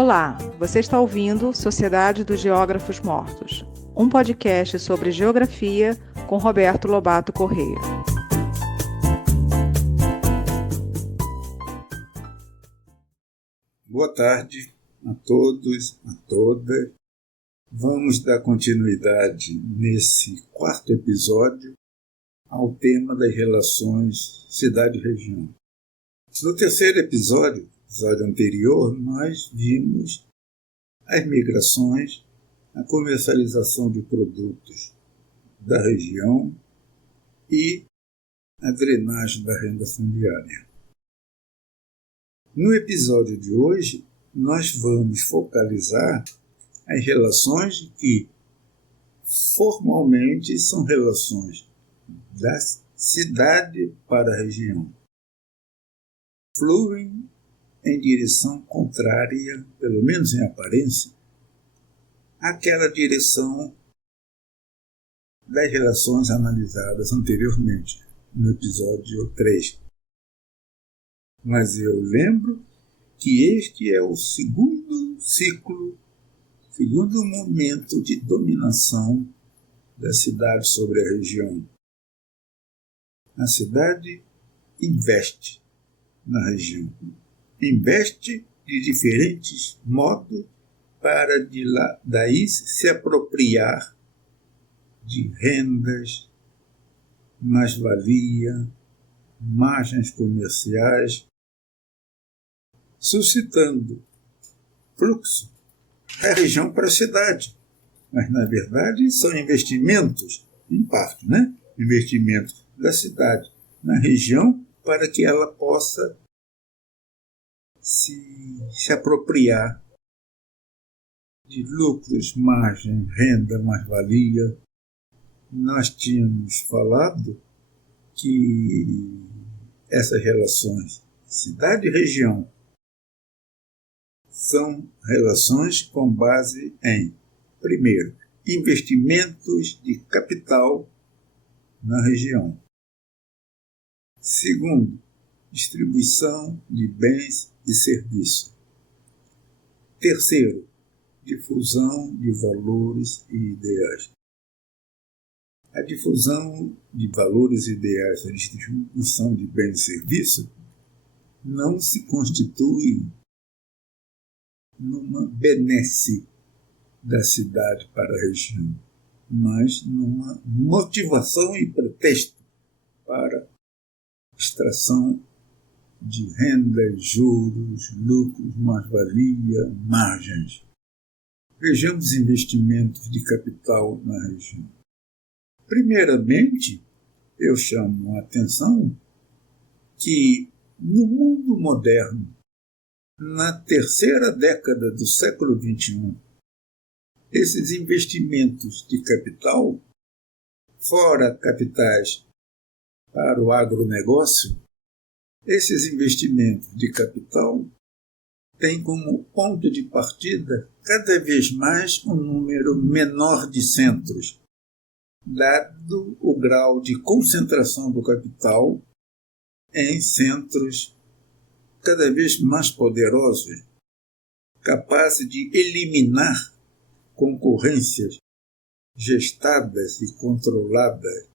Olá, você está ouvindo Sociedade dos Geógrafos Mortos, um podcast sobre geografia com Roberto Lobato Corrêa. Boa tarde a todos, a todas. Vamos dar continuidade nesse quarto episódio ao tema das relações cidade-região. No terceiro episódio anterior, nós vimos as migrações, a comercialização de produtos da região e a drenagem da renda fundiária. No episódio de hoje, nós vamos focalizar as relações que formalmente são relações da cidade para a região. Fluem em direção contrária, pelo menos em aparência, àquela direção das relações analisadas anteriormente, no episódio 3. Mas eu lembro que este é o segundo ciclo, segundo momento de dominação da cidade sobre a região. A cidade investe na região. Investe de diferentes modos para daí se apropriar de rendas, mais-valia, margens comerciais, suscitando fluxo da região para a cidade. Mas, na verdade, são investimentos, em parte, investimentos da cidade na região para que ela possa se apropriar de lucros, margem, renda, mais-valia. Nós tínhamos falado que essas relações cidade e região são relações com base em, primeiro, investimentos de capital na região. Segundo, distribuição de bens e serviços. Terceiro, difusão de valores e ideais. A difusão de valores e ideais, a distribuição de bens e serviços, não se constitui numa benesse da cidade para a região, mas numa motivação e pretexto para extração de renda, juros, lucros, mais-valia, margens. Vejamos investimentos de capital na região. Primeiramente, eu chamo a atenção que no mundo moderno, na terceira década do século XXI, esses investimentos de capital, fora capitais para o agronegócio, esses investimentos de capital têm como ponto de partida cada vez mais um número menor de centros, dado o grau de concentração do capital em centros cada vez mais poderosos, capazes de eliminar concorrências gestadas e controladas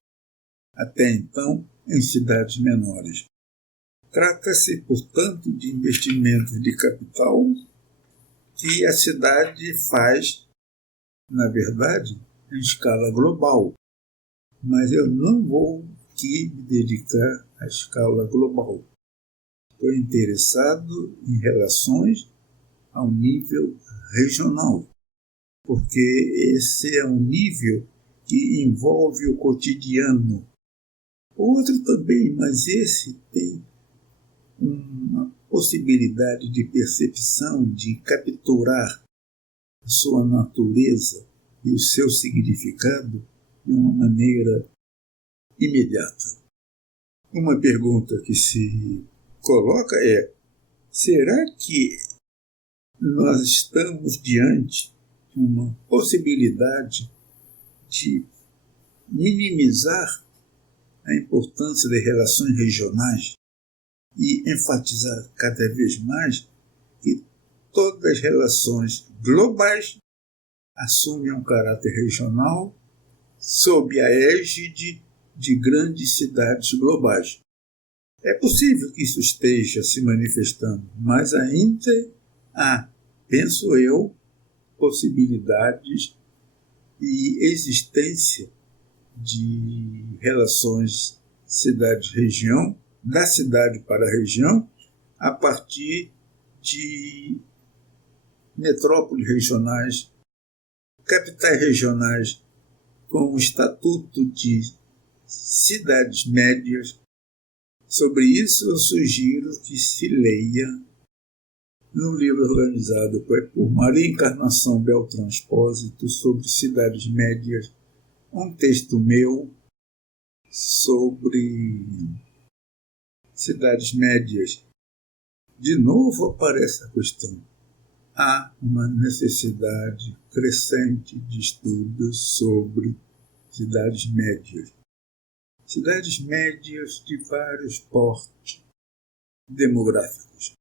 até então em cidades menores. Trata-se, portanto, de investimentos de capital que a cidade faz, na verdade, em escala global. Mas eu não vou aqui me dedicar à escala global. Estou interessado em relações ao nível regional, porque esse é um nível que envolve o cotidiano. Outro também, mas esse tem uma possibilidade de percepção, de capturar a sua natureza e o seu significado de uma maneira imediata. Uma pergunta que se coloca é: será que nós estamos diante de uma possibilidade de minimizar a importância das relações regionais e enfatizar cada vez mais que todas as relações globais assumem um caráter regional sob a égide de grandes cidades globais. É possível que isso esteja se manifestando, mas ainda há, penso eu, possibilidades e existência de relações cidade-região, da cidade para a região, a partir de metrópoles regionais, capitais regionais, com o estatuto de cidades médias. Sobre isso eu sugiro que se leia no livro organizado por Maria Encarnação Beltrão Espósito sobre cidades médias, um texto meu sobre cidades médias. De novo aparece a questão. Há uma necessidade crescente de estudos sobre cidades médias. Cidades médias de vários portes demográficos.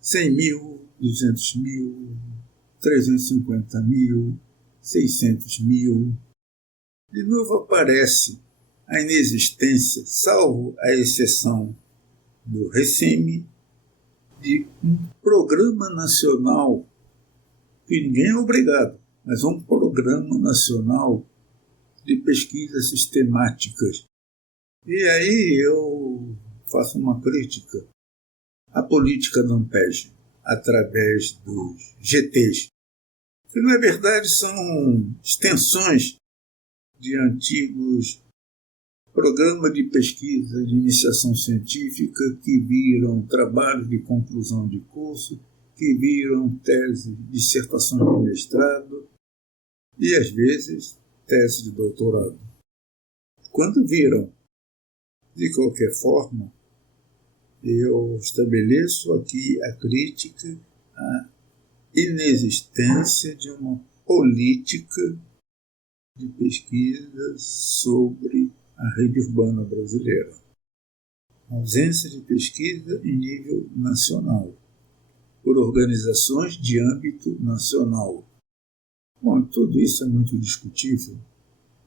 100 mil, 200 mil, 350 mil, 600 mil. De novo aparece a inexistência, salvo a exceção do Recime, de um programa nacional, que ninguém é obrigado, mas um programa nacional de pesquisas sistemáticas. E aí eu faço uma crítica à política da Ampeg, através dos GTs, que na verdade são extensões de antigos programas de pesquisa de iniciação científica que viram trabalhos de conclusão de curso, que viram tese, dissertação de mestrado e, às vezes, tese de doutorado. Quando viram, de qualquer forma, eu estabeleço aqui a crítica à inexistência de uma política de pesquisa sobre a rede urbana brasileira. Ausência de pesquisa em nível nacional, por organizações de âmbito nacional. Bom, tudo isso é muito discutível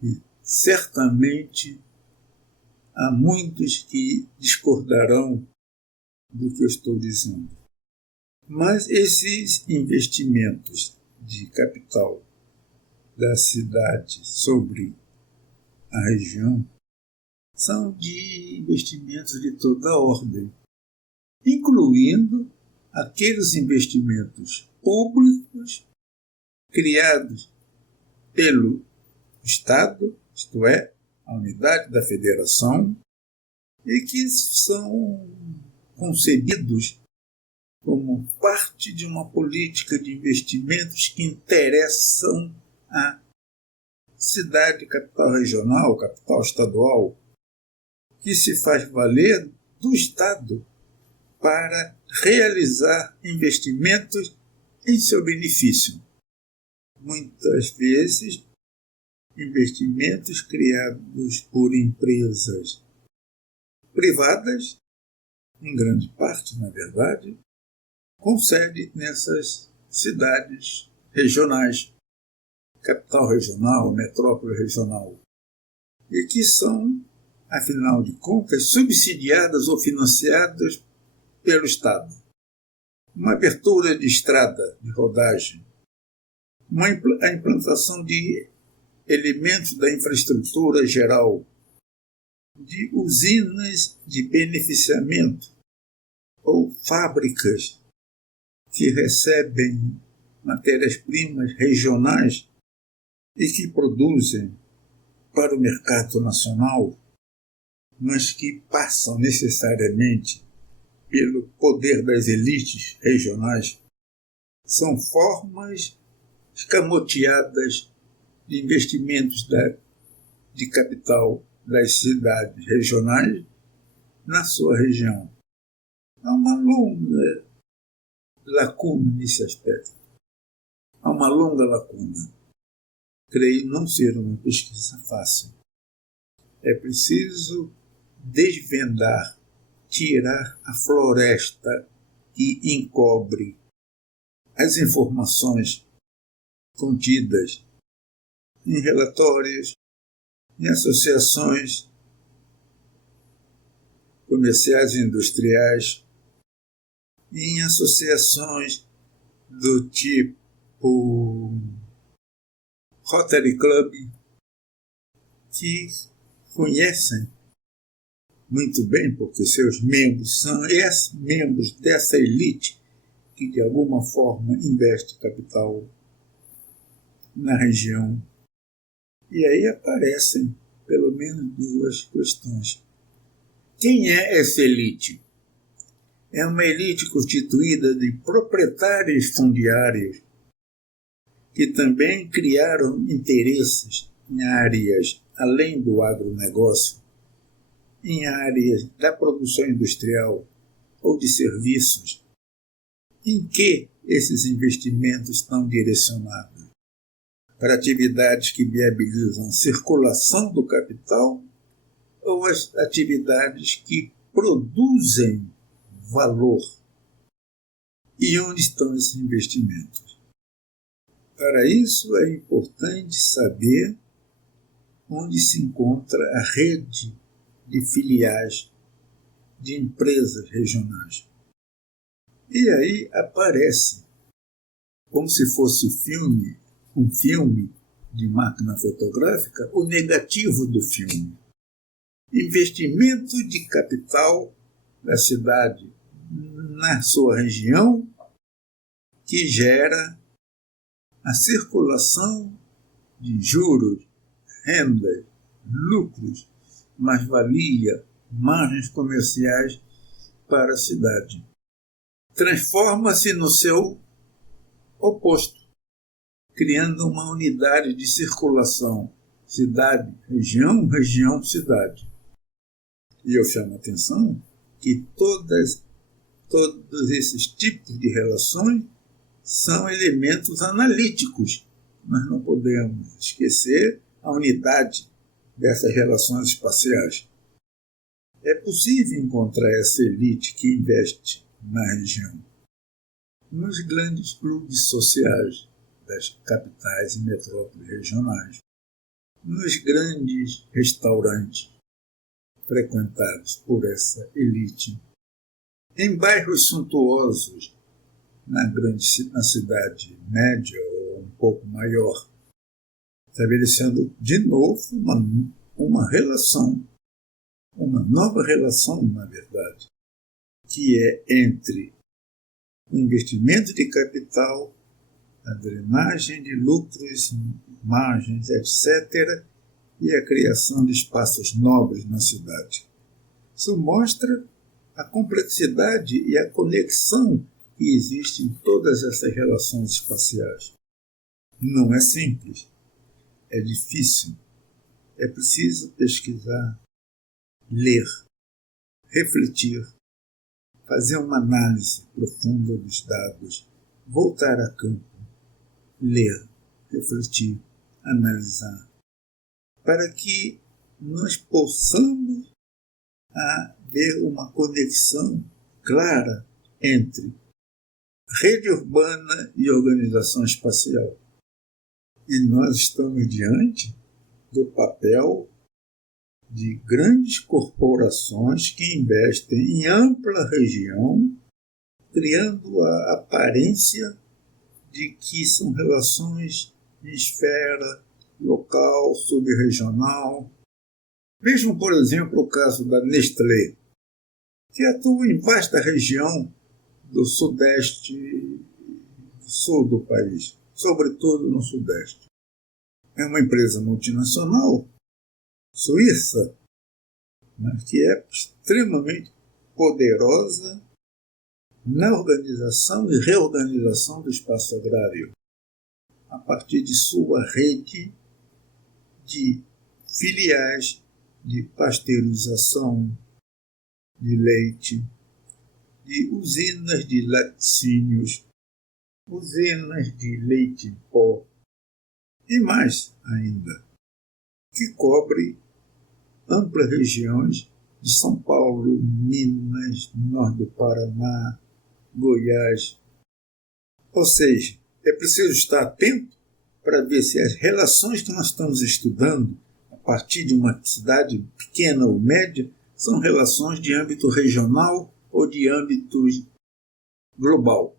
e certamente há muitos que discordarão do que eu estou dizendo. Mas esses investimentos de capital da cidade sobre a região são de investimentos de toda a ordem, incluindo aqueles investimentos públicos criados pelo Estado, isto é, a unidade da federação, e que são concebidos como parte de uma política de investimentos que interessam a cidade, capital regional, capital estadual, que se faz valer do Estado para realizar investimentos em seu benefício. Muitas vezes, investimentos criados por empresas privadas, em grande parte, na verdade, com sede nessas cidades regionais, capital regional, metrópole regional, e que são, afinal de contas, subsidiadas ou financiadas pelo Estado. Uma abertura de estrada de rodagem, a implantação de elementos da infraestrutura geral, de usinas de beneficiamento ou fábricas que recebem matérias-primas regionais e que produzem para o mercado nacional, mas que passam necessariamente pelo poder das elites regionais, são formas escamoteadas de investimentos de capital das cidades regionais na sua região. Há uma longa lacuna nesse aspecto. Há uma longa lacuna. Creio não ser uma pesquisa fácil. É preciso desvendar, tirar a floresta que encobre as informações contidas em relatórios, em associações comerciais e industriais, em associações do tipo Rotary Club, que conhecem muito bem, porque seus membros são membros dessa elite que de alguma forma investe capital na região. E aí aparecem pelo menos duas questões. Quem é essa elite? É uma elite constituída de proprietários fundiários que também criaram interesses em áreas além do agronegócio, em áreas da produção industrial ou de serviços. Em que esses investimentos estão direcionados? Para atividades que viabilizam a circulação do capital ou as atividades que produzem valor? E onde estão esses investimentos? Para isso é importante saber onde se encontra a rede de filiais de empresas regionais. E aí aparece, como se fosse um filme de máquina fotográfica, o negativo do filme. Investimento de capital da cidade na sua região que gera a circulação de juros, renda, lucros, mais-valia, margens comerciais para a cidade. Transforma-se no seu oposto, criando uma unidade de circulação cidade, região, região, cidade. E eu chamo a atenção que todos esses tipos de relações são elementos analíticos. Nós não podemos esquecer a unidade dessas relações espaciais. É possível encontrar essa elite que investe na região nos grandes clubes sociais das capitais e metrópoles regionais, nos grandes restaurantes frequentados por essa elite, em bairros suntuosos na cidade média ou um pouco maior, estabelecendo de novo uma relação, uma nova relação, na verdade, que é entre o investimento de capital, a drenagem de lucros, margens, etc., e a criação de espaços nobres na cidade. Isso mostra a complexidade e a conexão que existe em todas essas relações espaciais. Não é simples, é difícil, é preciso pesquisar, ler, refletir, fazer uma análise profunda dos dados, voltar a campo, ler, refletir, analisar, para que nós possamos haver uma conexão clara entre rede urbana e organização espacial. E nós estamos diante do papel de grandes corporações que investem em ampla região, criando a aparência de que são relações de esfera local, subregional. Vejam, por exemplo, o caso da Nestlé, que atua em vasta região do sudeste e sul do país, sobretudo no sudeste. É uma empresa multinacional suíça, mas que é extremamente poderosa na organização e reorganização do espaço agrário, a partir de sua rede de filiais de pasteurização de leite, de usinas de laticínios, usinas de leite em pó e mais ainda, que cobre amplas regiões de São Paulo, Minas, norte do Paraná, Goiás Ou seja, é preciso estar atento para ver se as relações que nós estamos estudando a partir de uma cidade pequena ou média são relações de âmbito regional ou de âmbito global.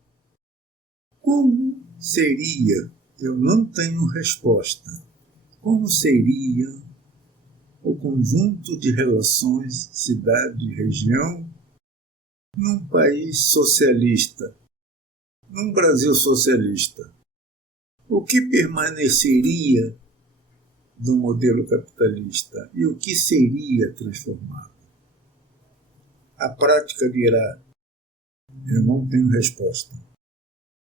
Como seria, eu não tenho resposta, como seria o conjunto de relações cidade-região num país socialista, num Brasil socialista? O que permaneceria do modelo capitalista e o que seria transformado? A prática dirá, eu não tenho resposta.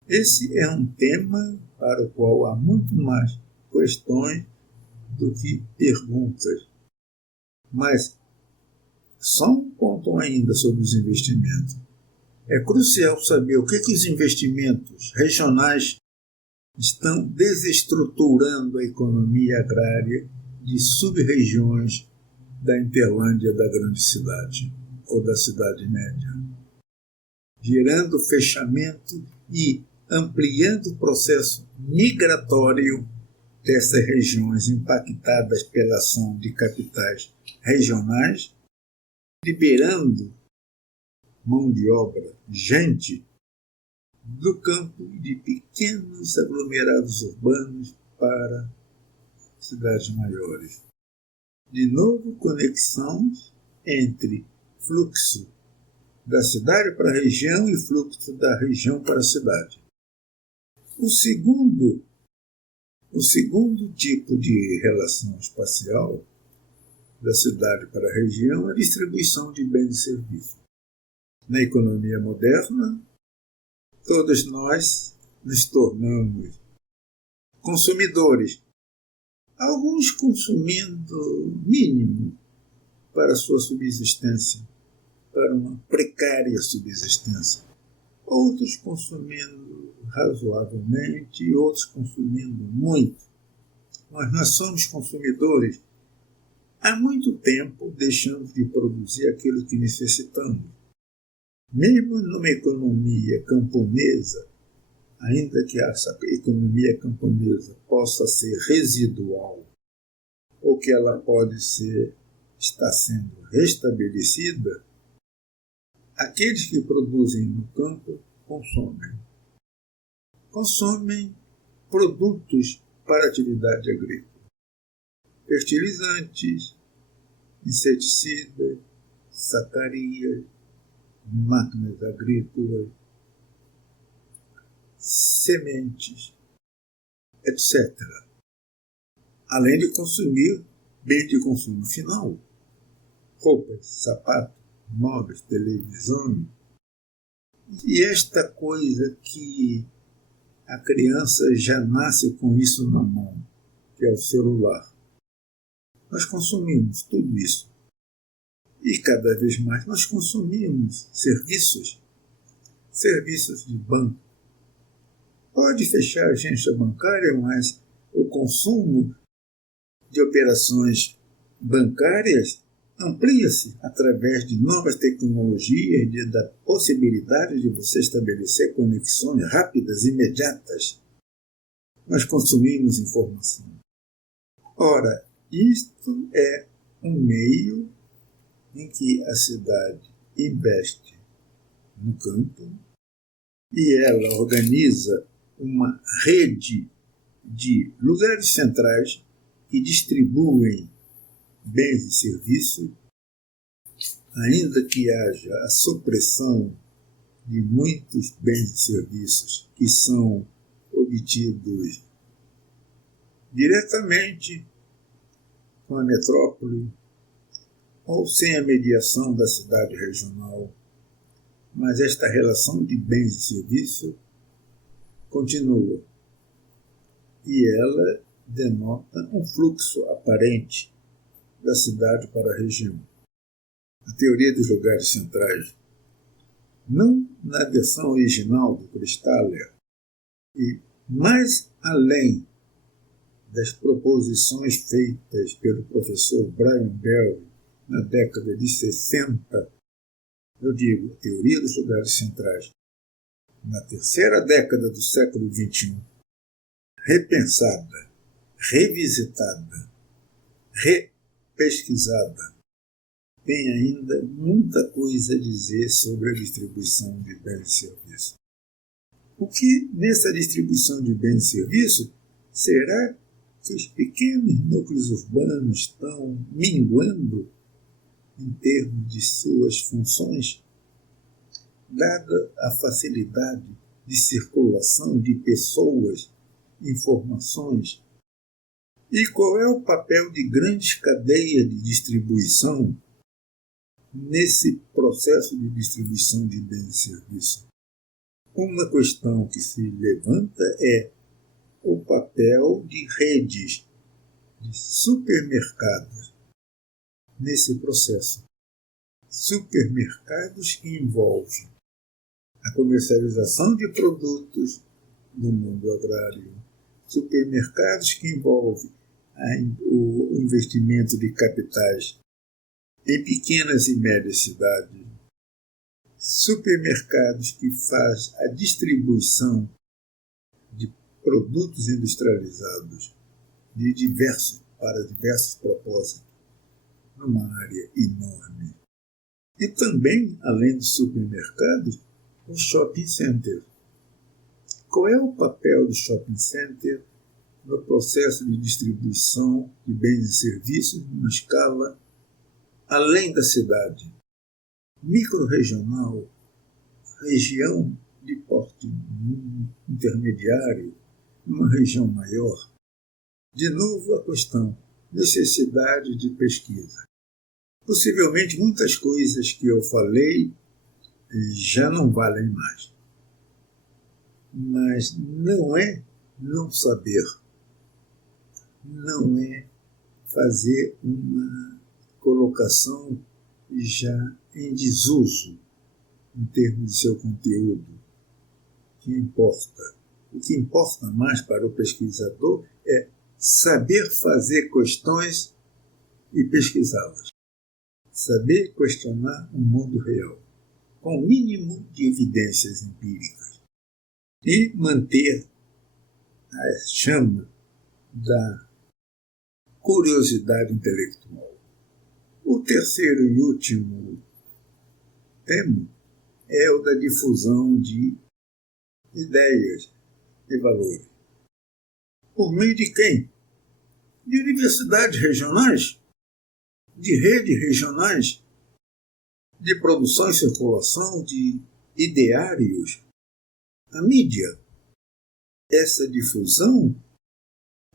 Esse é um tema para o qual há muito mais questões do que perguntas. Mas só um ponto ainda sobre os investimentos. É crucial saber o que os investimentos regionais estão desestruturando a economia agrária de sub-regiões da Interlândia da grande cidade ou da cidade média, gerando fechamento e ampliando o processo migratório dessas regiões impactadas pela ação de capitais regionais, liberando mão de obra, gente, do campo de pequenos aglomerados urbanos para cidades maiores. De novo, conexões entre fluxo da cidade para a região e fluxo da região para a cidade. O segundo tipo de relação espacial da cidade para a região é a distribuição de bens e serviços. Na economia moderna, todos nós nos tornamos consumidores, alguns consumindo mínimo para sua subsistência, para uma precária subsistência, outros consumindo razoavelmente e outros consumindo muito. Mas nós somos consumidores. Há muito tempo deixamos de produzir aquilo que necessitamos. Mesmo numa economia camponesa, ainda que essa economia camponesa possa ser residual, ou que ela pode estar sendo restabelecida, aqueles que produzem no campo consomem produtos para atividade agrícola. Fertilizantes, inseticidas, sacarias, máquinas agrícolas, sementes, etc. Além de consumir bens de consumo final, roupas, sapatos, móveis, televisão. E esta coisa que a criança já nasce com isso na mão, que é o celular. Nós consumimos tudo isso. E cada vez mais nós consumimos serviços de banco. Pode fechar a agência bancária, mas o consumo de operações bancárias amplia-se através de novas tecnologias, da possibilidade de você estabelecer conexões rápidas, imediatas. Nós consumimos informação. Ora, isto é um meio em que a cidade investe no campo e ela organiza uma rede de lugares centrais que distribuem bens e serviços, ainda que haja a supressão de muitos bens e serviços que são obtidos diretamente com a metrópole ou sem a mediação da cidade regional, mas esta relação de bens e serviços continua e ela denota um fluxo aparente da cidade para a região. A teoria dos lugares centrais, não na versão original do Christaller, e mais além das proposições feitas pelo professor Brian Bell na década de 60, eu digo, teoria dos lugares centrais, na terceira década do século XXI, repensada, revisitada, repesquisada, tem ainda muita coisa a dizer sobre a distribuição de bens e serviços. O que nessa distribuição de bens e serviços será que os pequenos núcleos urbanos estão minguando em termos de suas funções, dada a facilidade de circulação de pessoas, informações? E qual é o papel de grandes cadeias de distribuição nesse processo de distribuição de bens e serviços? Uma questão que se levanta é o papel de redes de supermercados nesse processo. Supermercados que envolvem a comercialização de produtos do mundo agrário, supermercados que envolvem o investimento de capitais em pequenas e médias cidades, supermercados que fazem a distribuição de produtos industrializados para diversos propósitos, numa área enorme. E também, além dos supermercados, os shopping centers. Qual é o papel do shopping center no processo de distribuição de bens e serviços numa escala além da cidade? Microrregional, região de porte intermediário, uma região maior. De novo a questão, necessidade de pesquisa. Possivelmente muitas coisas que eu falei já não valem mais. Mas não é não saber, não é fazer uma colocação já em desuso em termos de seu conteúdo que importa. O que importa mais para o pesquisador é saber fazer questões e pesquisá-las. Saber questionar o mundo real, com o mínimo de evidências empíricas. E manter a chama da curiosidade intelectual. O terceiro e último tema é o da difusão de ideias e valores. Por meio de quem? De universidades regionais, de redes regionais, de produção e circulação de ideários. A mídia, essa difusão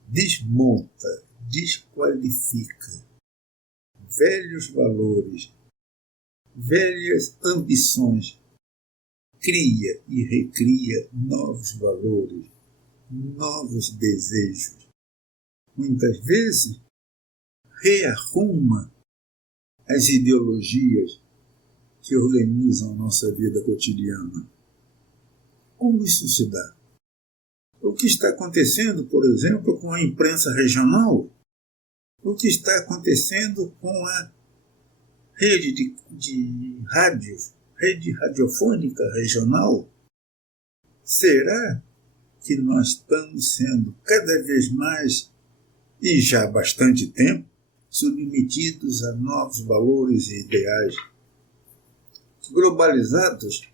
desmonta, desqualifica velhos valores, velhas ambições, cria e recria novos valores, novos desejos. Muitas vezes, rearruma as ideologias que organizam a nossa vida cotidiana. Como isso se dá? O que está acontecendo, por exemplo, com a imprensa regional? O que está acontecendo com a rede de rádios, rede radiofônica regional? Será que nós estamos sendo cada vez mais, e já há bastante tempo, submetidos a novos valores e ideais globalizados,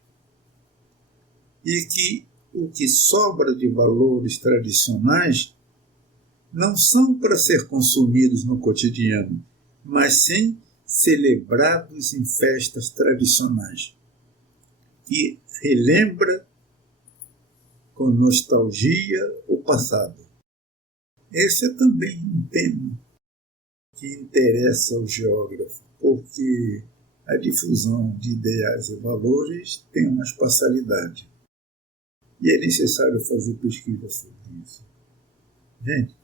e que o que sobra de valores tradicionais não são para ser consumidos no cotidiano, mas sim celebrados em festas tradicionais, que relembra com nostalgia o passado. Esse é também um tema que interessa ao geógrafo, porque a difusão de ideais e valores tem uma espacialidade. E é necessário fazer pesquisa sobre isso. Gente,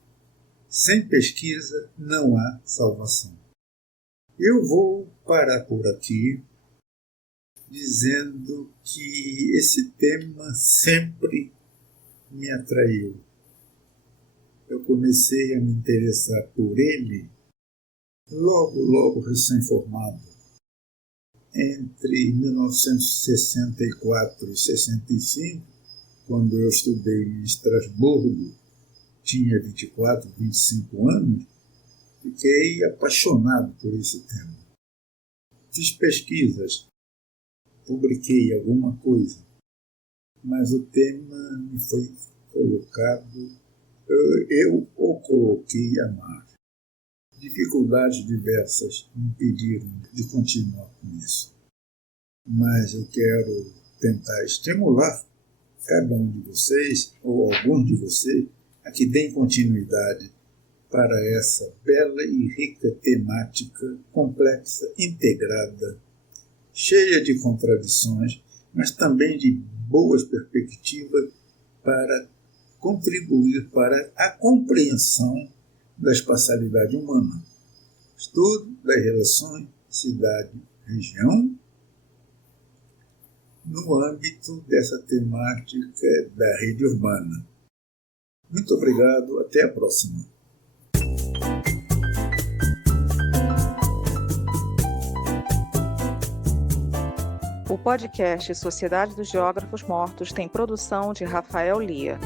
sem pesquisa não há salvação. Eu vou parar por aqui dizendo que esse tema sempre me atraiu. Eu comecei a me interessar por ele logo recém-formado. entre 1964 e 65, quando eu estudei em Estrasburgo, tinha 24, 25 anos, fiquei apaixonado por esse tema. Fiz pesquisas, publiquei alguma coisa, mas o tema me foi colocado, eu o coloquei à margem. Dificuldades diversas me impediram de continuar com isso. Mas eu quero tentar estimular cada um de vocês, ou alguns de vocês, a que deem continuidade para essa bela e rica temática, complexa, integrada, cheia de contradições, mas também de boas perspectivas para contribuir para a compreensão da espacialidade humana, estudo das relações cidade-região, no âmbito dessa temática da rede urbana. Muito obrigado, até a próxima. O podcast Sociedade dos Geógrafos Mortos tem produção de Rafael Lia.